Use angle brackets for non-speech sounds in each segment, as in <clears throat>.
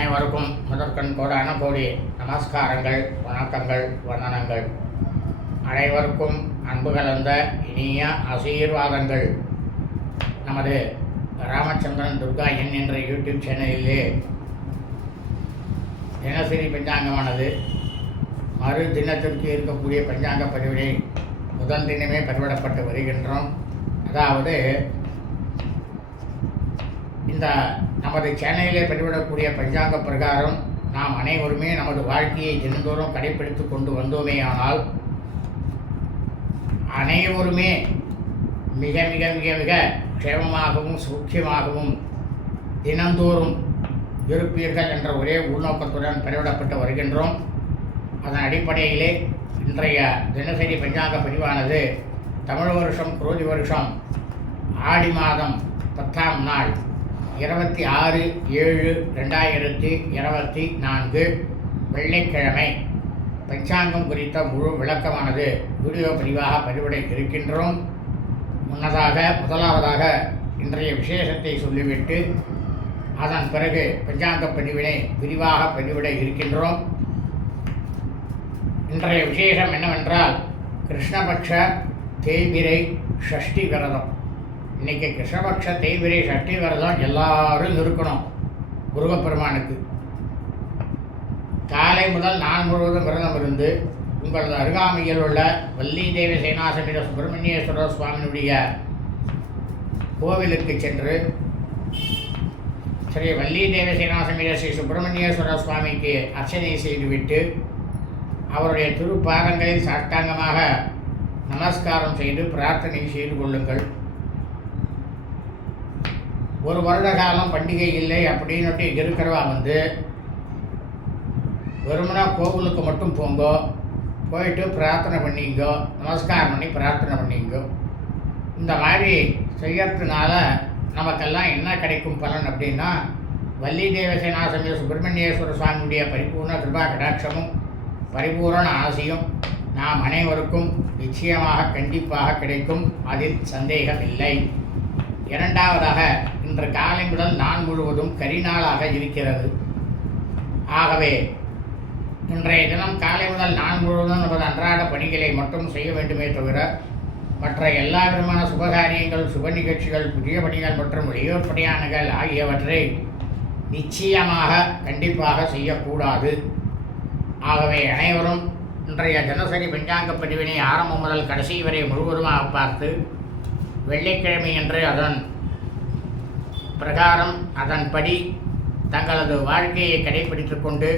அனைவருக்கும் முதற்கண் கோடான கோடி நமஸ்காரங்கள் வணக்கங்கள் வந்தனங்கள். அனைவருக்கும் அன்பு கலந்த இனிய ஆசீர்வாதங்கள். நமது ராமச்சந்திரன் துர்கா என் என்ற யூடியூப் சேனலிலே தினசரி பஞ்சாங்கமானது. மறு தினத்திற்கு இருக்கக்கூடிய பஞ்சாங்க பதிவினை முதல் தினமே பதிவிடப்பட்டு வருகின்றோம். அதாவது இந்த நமது சேனலிலே பெற்றுவிடக்கூடிய பஞ்சாங்க பிரகாரம் நாம் அனைவருமே நமது வாழ்க்கையை தினந்தோறும் கடைபிடித்து கொண்டு வந்தோமேயானால் அனைவருமே மிக மிக மிக மிக க்ஷேமமாகவும் சூட்சியமாகவும் தினந்தோறும் இருப்பீர்கள் என்ற ஒரே உள்நோக்கத்துடன் பெறவிடப்பட்டு வருகின்றோம். அதன் அடிப்படையிலே இன்றைய தினசரி பஞ்சாங்க பதிவானது தமிழ் வருஷம் குரோதி வருஷம் ஆடி மாதம் பத்தாம் நாள். இருபத்தி ஆறு ஏழு ரெண்டாயிரத்தி இருபத்தி நான்கு வெள்ளிக்கிழமை. பஞ்சாங்கம் குறித்த முழு விளக்கமானது வீடியோ பதிவாக பதிவிட இருக்கின்றோம் முன்னதாக முதலாவதாக இன்றைய விசேஷத்தை சொல்லிவிட்டு அதன் பிறகு பஞ்சாங்க பதிவினை விரிவாக பதிவிட இருக்கின்றோம் இன்றைய விசேஷம் என்னவென்றால் கிருஷ்ணபக்ஷ தேய்பிரை ஷஷ்டி விரதம். இன்றைக்கி கிருஷ்ணபக்ஷ தேய்பிரை ஷஷ்டி விரதம் எல்லாரும் இருக்கணும் முருகப்பெருமானுக்கு. காலை முதல் நான் முழுவதும் விரதம் இருந்து உங்களது அருகாமையில் உள்ள வள்ளி தேவி சேனாசமிட சுப்பிரமணியேஸ்வர சுவாமியினுடைய கோவிலுக்கு சென்று ஸ்ரீ வள்ளி தேவி சேனாசமிட ஸ்ரீ சுப்பிரமணியேஸ்வரர் சுவாமிக்கு அர்ச்சனை செய்துவிட்டு அவருடைய திருப்பாதங்களில் சாஷ்டாங்கமாக நமஸ்காரம் செய்து பிரார்த்தனை செய்து கொள்ளுங்கள். ஒரு வருட காலம் பண்டிகை இல்லை அப்படின்னுட்டு இருக்கிறவா வந்து வெறுமனா கோவிலுக்கு மட்டும் போங்கோ போயிட்டு பிரார்த்தனை பண்ணிங்கோ நமஸ்காரம் பண்ணி பிரார்த்தனை பண்ணிங்கோ. இந்த மாதிரி செய்யறதுனால நமக்கெல்லாம் என்ன கிடைக்கும் பலன் அப்படின்னா வள்ளி தேவசேனாசமிய சுப்பிரமணியேஸ்வர சுவாமியுடைய பரிபூர்ண கிருபா கடாட்சமும் பரிபூரண ஆசையும் நாம் அனைவருக்கும் நிச்சயமாக கண்டிப்பாக கிடைக்கும். அதில் சந்தேகம் இல்லை இரண்டாவதாக இன்று காலை முதல் நான் முழுவதும் கரிநாளாக இருக்கிறது. ஆகவே இன்றைய தினம் காலை முதல் நான் முழுவதும் நமது அன்றாட பணிகளை மட்டும் செய்ய வேண்டுமே தவிர மற்ற எல்லா விதமான சுபகாரியங்கள் சுப நிகழ்ச்சிகள் புதிய பணிகள் மற்றும் வெளியூர் பணியானங்கள் ஆகியவற்றை நிச்சயமாக கண்டிப்பாக செய்யக்கூடாது. ஆகவே அனைவரும் இன்றைய தினசரி பஞ்சாங்க பதிவினை ஆரம்பம் முதல் கடைசி வரை முழுவதுமாக பார்த்து வெள்ளிக்கிழமையன்று அதன் பிரகாரம் அதன்படி தங்களது வாழ்க்கையை கடைபிடித்துக் கொண்டு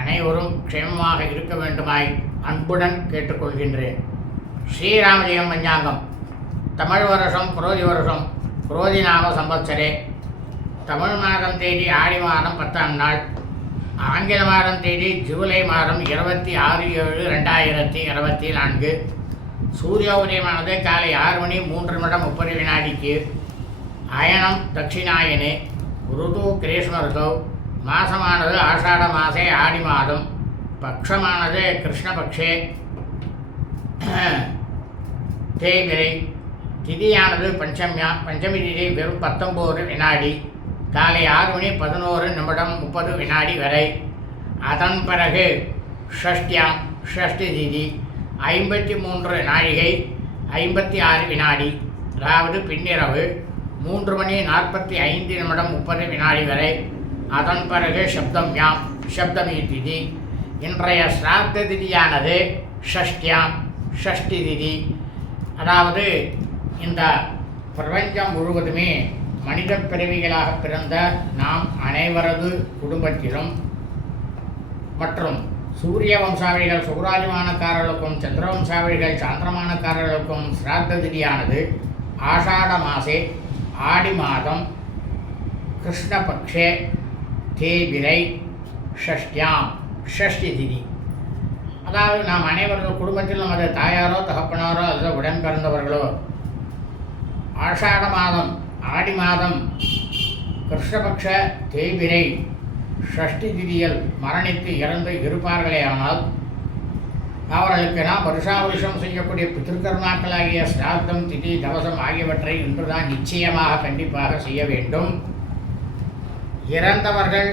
அனைவரும் க்ஷேமமாக இருக்க வேண்டுமாய் அன்புடன் கேட்டுக்கொள்கின்றேன். ஸ்ரீராமஜெயம் பஞ்சாங்கம். தமிழ் வருஷம் குரோதி வருஷம் குரோதி நாம சம்பத்சரே தமிழ் மாதம் தேதி ஆடி மாதம் பத்தாம் நாள். ஆங்கில மாதம் தேதி ஜூலை மாதம் இருபத்தி ஆறு ஏழு ரெண்டாயிரத்தி இருபத்தி நான்கு. சூரிய உதயமானது காலை ஆறு மணி மூன்று நிமிடம் முப்பது வினாடிக்கு அயனம் தட்சிணாயனே ருது கிரீஷ்ம ருதோ மாசமானது ஆஷாட மாசே ஆடி மாதம். பக்ஷமானது கிருஷ்ணபக்ஷே. <clears throat> தேய்பிரை. திதியானது பஞ்சமியா பஞ்சமி திதி வெறும் பத்தொம்போது வினாடி. காலை ஆறு மணி பதினோரு நிமிடம் முப்பது வினாடி வரை. அதன் பிறகு ஷஷ்டியாம் ஷஷ்டி திதி. ஐம்பத்தி மூன்று நாழிகை ஐம்பத்தி ஆறு வினாடி அதாவது பின்னிரவு மூன்று மணி நாற்பத்தி ஐந்து நிமிடம் முப்பது வினாடி வரை. அதன் பிறகு சப்தம் யாம் சப்தமி திதி. இன்றைய சிராத்த திதியானது ஷஷ்டியாம் ஷஷ்டி திதி. அதாவது இந்த பிரபஞ்சம் முழுவதுமே மனித பிறவிகளாக பிறந்த நாம் அனைவரது குடும்பத்திலும் மற்றும் சூரிய வம்சாவளிகள் சுகுராஜமானக்காரர்களுக்கும் சந்திரவம்சாவளிகள் சாந்திரமானக்காரர்களுக்கும் சிராத்த திதியானது ஆஷாட மாசே ஆடி மாதம் கிருஷ்ணபக்ஷே தேபிரை ஷஷ்டியாம் ஷஷ்டி திதி அதாவது நாம் அனைவரும் குடும்பத்தில் நமது தாயாரோ தகப்பனாரோ அல்லது உடன் பிறந்தவர்களோ ஆஷாட மாதம் ஆடி மாதம் கிருஷ்ணபக்ஷ தேய்பிரை ஷஷ்டி திதியில் மரணித்து இறந்து இருப்பார்களே ஆனால் அவர்களுக்கு நாம் வருஷா வருஷம் செய்யக்கூடிய பித்திருக்கர்மாக்களாகிய சிராத்தம் திதி தவசம் ஆகியவற்றை இன்றுதான் நிச்சயமாக கண்டிப்பாக செய்ய வேண்டும். இறந்தவர்கள்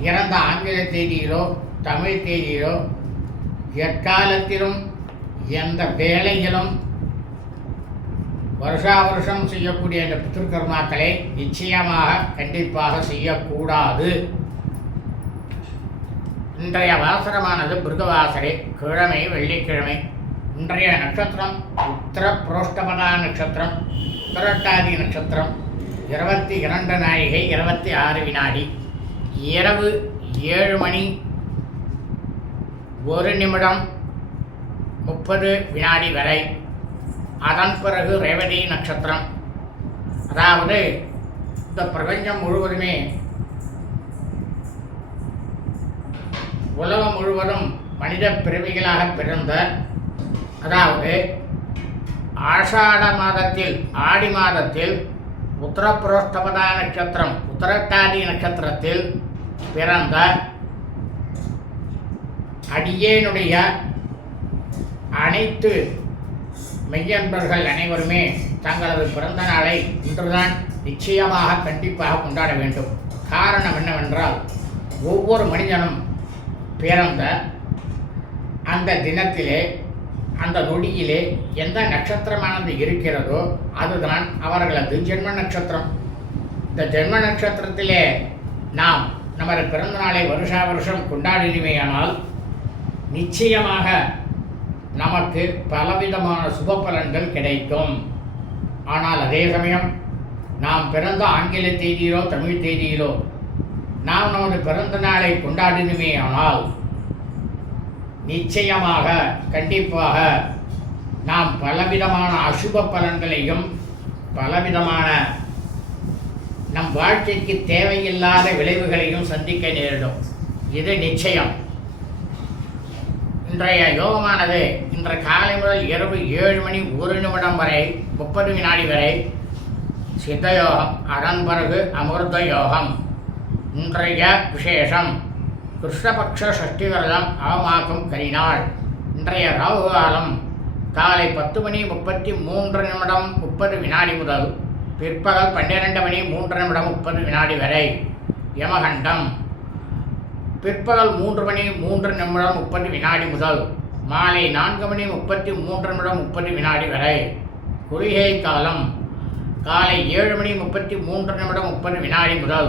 இறந்த ஆங்கில தேதியிலோ தமிழ் தேதியிலோ எக்காலத்திலும் எந்த வேலையிலும் வருஷா வருஷம் செய்யக்கூடிய இந்த பித்திருக்கர்மாக்களை நிச்சயமாக கண்டிப்பாக செய்யக்கூடாது. இன்றைய வாசனமானது பிருகவாசரை கிழமை வெள்ளிக்கிழமை இன்றைய நட்சத்திரம் உத்தர புரோஷ்டபதா நட்சத்திரம் உத்தரட்டாதி நட்சத்திரம் இருபத்தி இரண்டு நாழிகை இருபத்தி ஆறு வினாடி இரவு ஏழு மணி ஒரு நிமிடம் முப்பது வினாடி வரை அதன் பிறகு ரேவதி நட்சத்திரம். அதாவது இந்த பிரபஞ்சம் முழுவதுமே உலகம் முழுவதும் மனித பிறவிகளாக பிறந்த அதாவது ஆஷாட மாதத்தில் ஆடி மாதத்தில் உத்தரப்புரோஷ்டபதா நட்சத்திரம் உத்தரட்டாதி நட்சத்திரத்தில் பிறந்த அடியேனுடைய அனைத்து மெய்யன்பர்கள் அனைவருமே தங்களது பிறந்த நாளை இன்றுதான் நிச்சயமாக கண்டிப்பாக கொண்டாட வேண்டும். காரணம் என்னவென்றால் ஒவ்வொரு மனிதனும் பிறந்த அந்த தினத்திலே அந்த நொடியிலே எந்த நட்சத்திரமானது இருக்கிறதோ அதுதான் அவர்களது ஜென்ம நட்சத்திரம். இந்த ஜென்ம நட்சத்திரத்திலே நாம் நமது பிறந்த நாளை வருஷா வருஷம் கொண்டாடினமையானால் நிச்சயமாக நமக்கு பலவிதமான சுப பலன்கள் கிடைக்கும். ஆனால் அதே சமயம் நாம் பிறந்த ஆங்கில தேதியிலோ தமிழ் தேதியிலோ நாம் நமது பிறந்த நாளை கொண்டாடினுமே ஆனால் நிச்சயமாக கண்டிப்பாக நாம் பலவிதமான அசுப பலன்களையும் பலவிதமான நம் வாழ்க்கைக்கு தேவையில்லாத விளைவுகளையும் சந்திக்க நேரிடும். இது நிச்சயம். இன்றைய யோகமானது இன்று காலை முதல் இரவு ஏழு மணி ஒரு நிமிடம் வரை முப்பது வினாடி வரை சித்த யோகம் அதன் பிறகு அமிர்த யோகம். இன்றைய விசேஷம் கிருஷ்ணபக்ஷ சஷ்டி விரதம் அவமாக்கும் கரிநாள் இன்றைய ராகு காலம் காலை பத்து மணி முப்பத்தி மூன்று நிமிடம் முப்பது வினாடி முதல் பிற்பகல் பன்னிரெண்டு மணி மூன்று நிமிடம் முப்பது வினாடி வரை. யமகண்டம் பிற்பகல் மூன்று மணி மூன்று நிமிடம் முப்பது வினாடி முதல் மாலை நான்கு மணி முப்பத்தி மூன்று நிமிடம் முப்பது வினாடி வரை. குளிகை காலம் காலை ஏழு மணி முப்பத்தி மூன்று நிமிடம் முப்பது வினாடி முதல்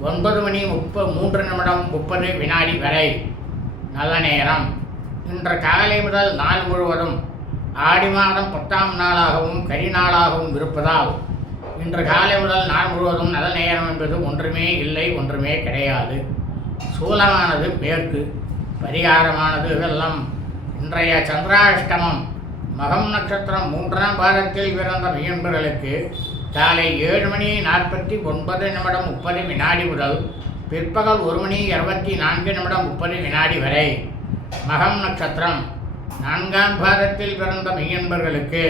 ஒன்பது மணி முப்ப மூன்று நிமிடம் முப்பது வினாடி வரை. நல்ல நேரம். இன்று காலை முதல் நாள் முழுவதும் ஆடி மாதம் பத்தாம் நாளாகவும் கரி நாளாகவும் இருப்பதால் இன்று காலை முதல் நாள் முழுவதும் நல்ல நேரம் என்பது ஒன்றுமே இல்லை ஒன்றுமே கிடையாது. சூலமானது மேற்கு பரிகாரமானது வெள்ளம். இன்றைய சந்திராஷ்டமம் மகம் நட்சத்திரம் மூன்றாம் பாதத்தில் பிறந்த மீன்பர்களுக்கு காலை ஏழு மணி நாற்பத்தி ஒன்பது நிமிடம் முப்பது வினாடி முதல் பிற்பகல் ஒரு மணி இருபத்தி நான்கு நிமிடம் முப்பது வினாடி வரை. மகம் நட்சத்திரம் நான்காம் பாதத்தில் பிறந்த மெய்யன்பர்களுக்கு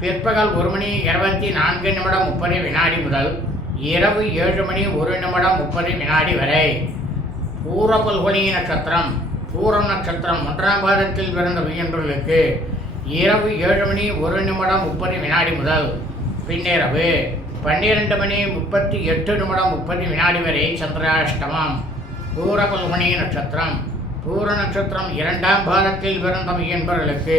பிற்பகல் ஒரு மணி இருபத்தி நான்கு நிமிடம் முப்பது வினாடி முதல் இரவு ஏழு மணி ஒரு நிமிடம் முப்பது வினாடி வரை. பூரபல்கொலி நட்சத்திரம் பூரம் நட்சத்திரம் ஒன்றாம் பாதத்தில் பிறந்த மெய்யன்பர்களுக்கு இரவு ஏழு மணி ஒரு நிமிடம் முப்பது வினாடி முதல். பின்னிரவு பன்னிரண்டு மணி முப்பத்தி எட்டு நிமிடம் முப்பது வினாடி வரை சந்திராஷ்டமம். பூரபல்குனி நட்சத்திரம் பூர நட்சத்திரம் இரண்டாம் பாதத்தில் பிறந்த என்பவர்களுக்கு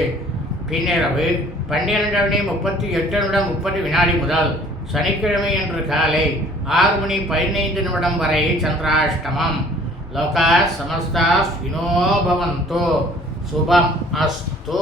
பின்னிரவு பன்னிரண்டு மணி முப்பத்தி எட்டு நிமிடம் முப்பது வினாடி முதல். சனிக்கிழமை என்று காலை ஆறு மணி பதினைந்து நிமிடம் வரை சந்திராஷ்டமம். லோகா சமஸ்தா ஸ்வினோ சுபம் அஸ்தோ.